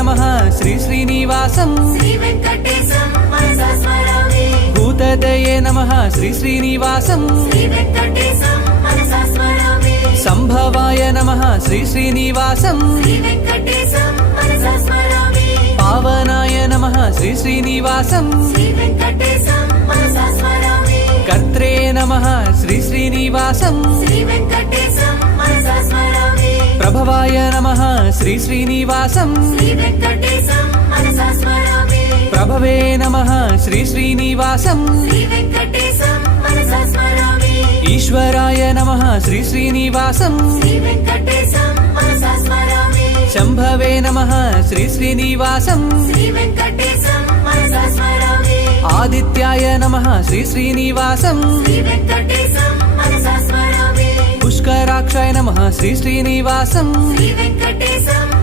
नमः श्री श्रीनिवासं श्री वेंकटेशं मनसा स्मरामि भूतदये नमः श्री श्रीनिवासं श्री वेंकटेशं मनसा स्मरामि संभवाय नमः श्री श्रीनिवासं श्री वेंकटेशं मनसा स्मरामि पावनाय नमः श्री श्रीनिवासं श्री वेंकटेशं मनसा स्मरामि कर्त्रे नमः श्री श्रीनिवासं श्री वेंकटेशं मनसा स्मरामि प्रभवाय नमः श्री श्रीनिवासं श्री वेंकटेशं मनसा स्मरामि प्रभवे नमः श्री श्रीनिवासं श्री वेंकटेशं मनसा स्मरामि ईश्वराय नमः श्री श्रीनिवासं श्री वेंकटेशं मनसा स्मरामि शम्भवे नमः श्री श्रीनिवासं श्री वेंकटेशं मनसा स्मरामि आदित्याय नमः श्री श्रीनिवासं श्री वेंकटेशं मनसा स्मरामि पुष्कराक्षाय नमः श्री श्रीनिवासं श्री वेंकटेशं